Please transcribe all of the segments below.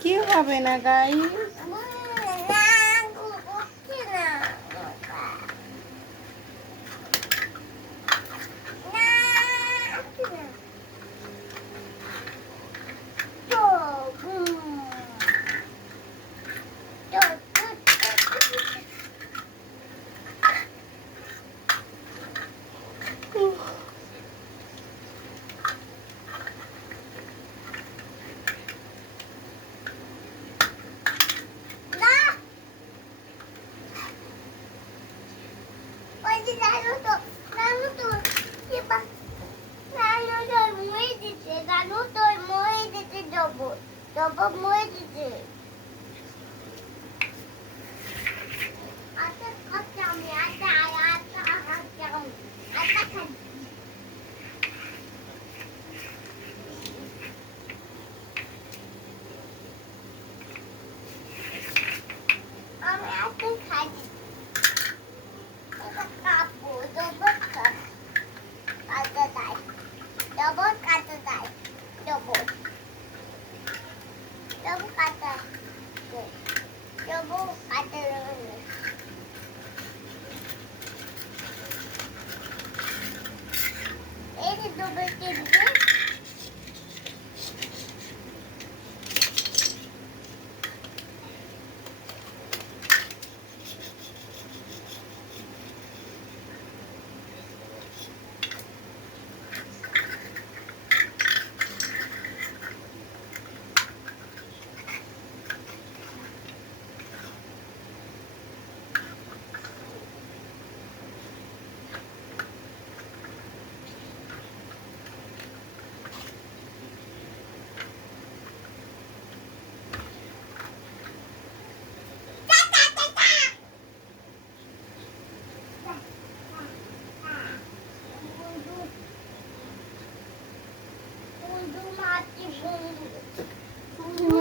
কি হবে না গাইস?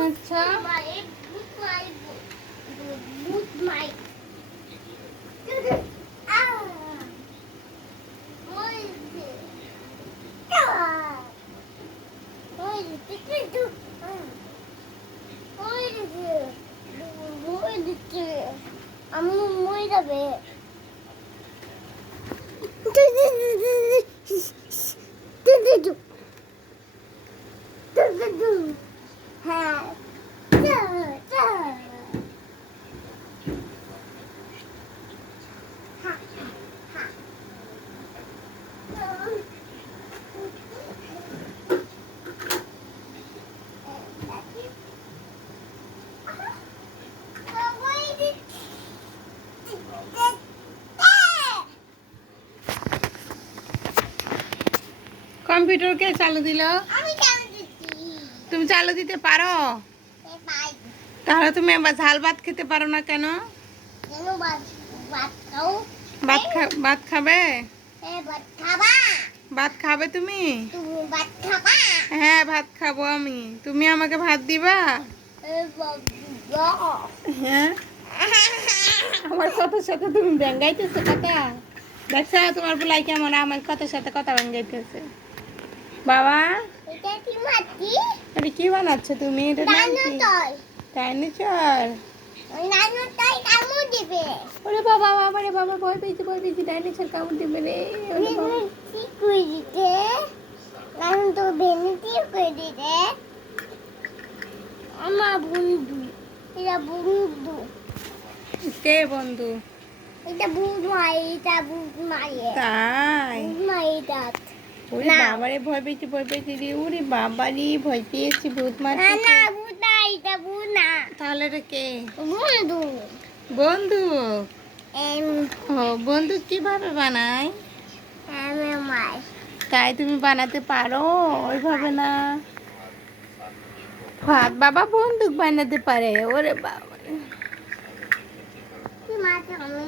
আচ্ছা আমি মই যাবে হ্যাঁ কম্পিউটার কে চালু দিল? আমি কেন দিচ্ছি তুমি চালু দিতে পারো? ভাই তাহলে তুমি আবার ঝাল ভাত খেতে পারো না কেন? কেন ভাত খাও ভাত খাবে? ভাত খাবা ভাত খাবে তুমি? তুমি ভাত খাবা হ্যাঁ ভাত খাবো আমি। তুমি আমাকে ভাত দিবা? হ্যাঁ আমার কথার সাথে তুমি ব্যাঙ্গাইতেছো কথা। দেখছো তোমার বলাই কেমন আমার কথার সাথে কথা ব্যাঙ্গাইতেছে। বাবা এটা কি মাটি এটা কি বানাচ্ছ তুমি? এটা নাম কি? ডাইনোসর। নানু তাই কামড় দিবে ওরে বাবা বাবা রে বাবা, ভয় পেয়েছি ডাইনোসর কামড় দিবে রে। ওরে বাবা। কি করে দিতে নানু তো বেনিটি করে দিতে আমার বন্ধু এটা বন্ধু কে বন্ধু? এটা ভূত মারি এটা ভূত মারিয়ে তাই? ভূত মারি দাঁত ওরে না। বাবারে ভয় পেয়েছি রে। ওরে বাবারি ভয় পেয়েছি ভূত না মারছে। না ভূত না এটা ভূত না তাহলে এটা কে? বন্ধু বন্ধু। এম ও বন্ধু কিভাবে বানায়? এম মাই তাই তুমি বানাতে পারো? ওইভাবে না। ভাত বাবা বন্দুক বানাতে পারে? ওরে বাবা। কি মাছ আমি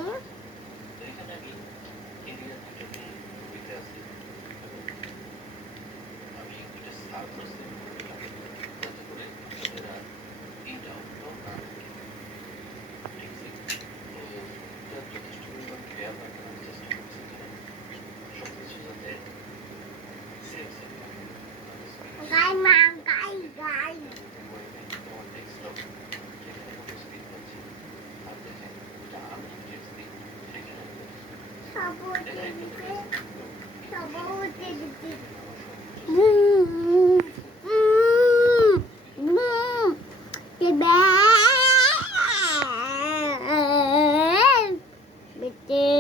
গাই মা গাই গাই Betul.